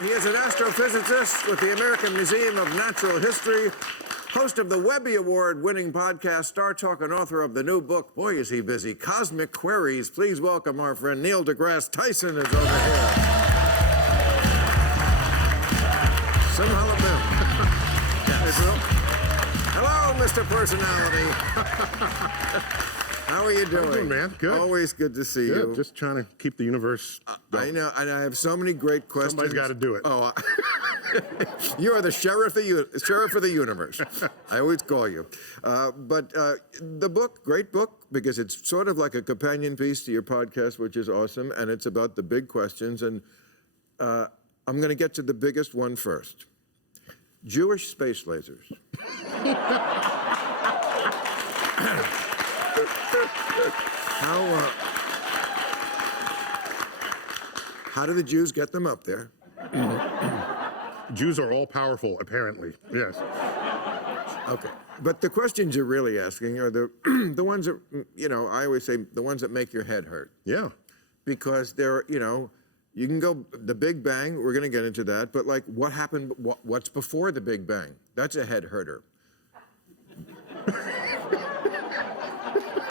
He is an astrophysicist with the American Museum of Natural History, host of the Webby Award-winning podcast StarTalk, and author of the new book, boy is he busy, Cosmic Queries. Please welcome our friend Neil deGrasse Tyson is over here. Some halabim. Hello, Mr. Personality. How are you doing? How you doing, man? Good. Always good to see you. Just trying to keep the universe going. I know, and I have so many great questions. Somebody's got to do it. Oh, you are the sheriff of the universe. I always call you. But the book, great book, because it's sort of like a companion piece to your podcast, which is awesome, and it's about the big questions. And I'm going to get to the biggest one first. Jewish space lasers. How do the Jews get them up there? Jews are all powerful, apparently. Yes. Okay. But the questions you're really asking are the the ones that, you know, I always say the ones that make your head hurt. Yeah. Because they're, you know, you can go the Big Bang, we're going to get into that, but like what happened, what's before the Big Bang? That's a head hurter.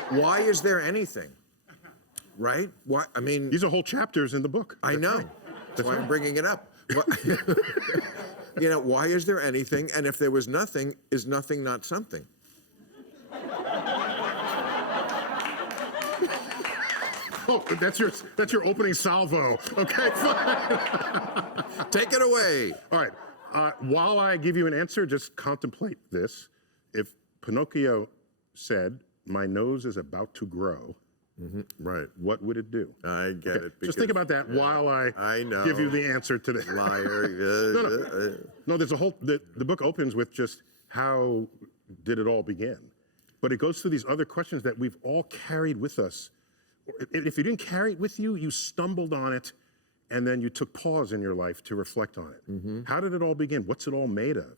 Why is there anything? Right? Why? I mean, these are whole chapters in the book. I know. That's why I'm bringing it up. You know, why is there anything? And if there was nothing, is nothing not something? Oh, that's your opening salvo. Okay, fine. Take it away. All right. While I give you an answer, just contemplate this. If Pinocchio said, "My nose is about to grow," right, what would it do? I get it. Just think about that while I know. give you the answer today. Liar. No, there's a whole, the book opens with just how did it all begin? But it goes through these other questions that we've all carried with us. If you didn't carry it with you, you stumbled on it, and then you took pause in your life to reflect on it. How did it all begin? What's it all made of?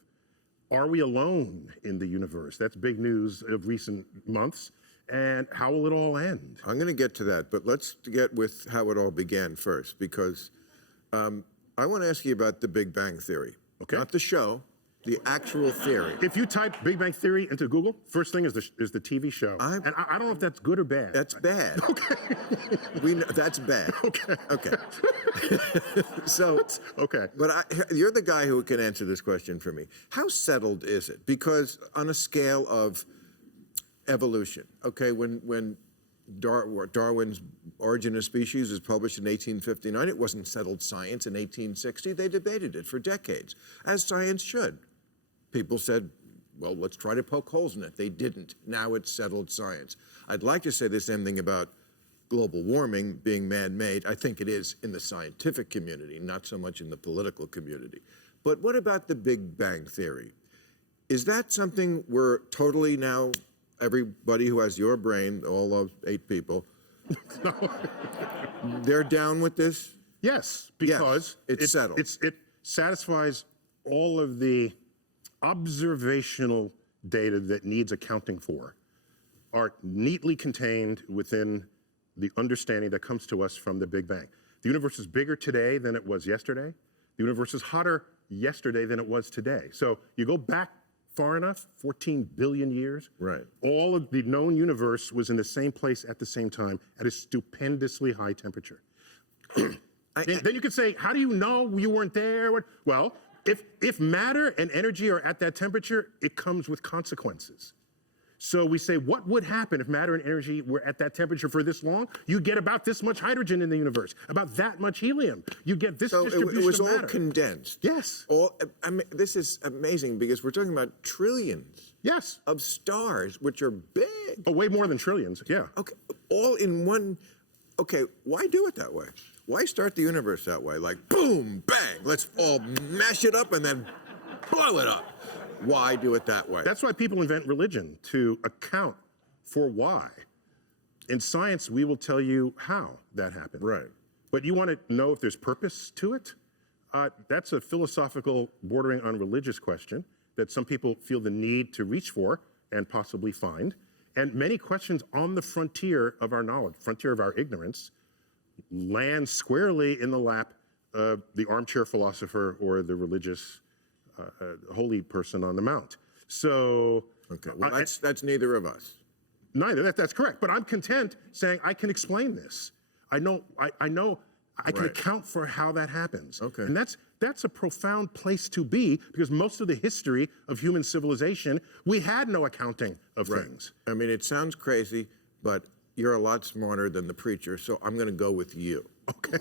Are we alone in the universe? That's big news of recent months. And how will it all end? I'm going to get to that, but let's get with how it all began first, because I want to ask you about the Big Bang Theory. Okay. Not the show, the actual theory. If you type Big Bang Theory into Google, first thing is the TV show. And I don't know if that's good or bad. That's bad. Okay. That's bad. Okay. Okay. So. Okay. But you're the guy who can answer this question for me. How settled is it? Because on a scale of evolution, okay, when Darwin's Origin of Species was published in 1859, it wasn't settled science. In 1860, they debated it for decades, as science should. People said, well, let's try to poke holes in it. They didn't. Now it's settled science. I'd like to say the same thing about global warming being man-made. I think it is in the scientific community, not so much in the political community. But what about the Big Bang Theory? Is that something we're totally now, everybody who has your brain, all those 8 people, they're down with this? Yes, because it's settled. It satisfies all of the observational data that needs accounting for are neatly contained within the understanding that comes to us from the Big Bang. The universe is bigger today than it was yesterday. The universe is hotter yesterday than it was today. So you go back far enough, 14 billion years. Right. All of the known universe was in the same place at the same time at a stupendously high temperature. Then you could say, how do you know you weren't there? Well, if matter and energy are at that temperature, it comes with consequences. So we say, what would happen if matter and energy were at that temperature for this long? You get about this much hydrogen in the universe, about that much helium. You get this distribution of matter. So it was all condensed. Yes. I mean, this is amazing because we're talking about trillions. Yes. Of stars, which are big. Oh, way more than trillions, yeah. Okay, all in one. Okay, why do it that way? Why start the universe that way? Like, boom, bang, let's all mash it up and then blow it up. Why do it that way? That's why people invent religion, to account for why. In science, we will tell you how that happened. Right. But you want to know if there's purpose to it? That's a philosophical, bordering on religious question that some people feel the need to reach for and possibly find. And many questions on the frontier of our knowledge, frontier of our ignorance, land squarely in the lap the armchair philosopher or the religious holy person on the mount. So Okay, well, that's neither of us. neither. That's correct. But I'm content saying I can explain this. I know I can Right. account for how that happens. Okay. And that's a profound place to be, because most of the history of human civilization, we had no accounting of things. I mean, it sounds crazy, but you're a lot smarter than the preacher, so I'm going to go with you. Okay.